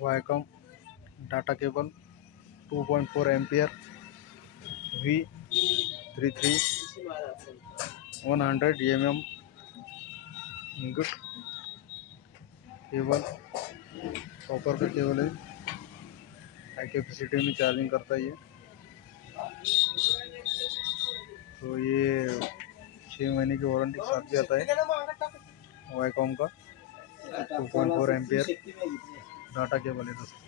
Viacom data cable 2.4 ampere V33 100 mm ingot cable, copper का केबल है। High capacity में चार्जिंग करता है ये। तो ये 6 महीने की वारंटी के साथ भी आता है। वाईकॉम का 2.4 एम्पियर डाटा केबल है दोस्तों।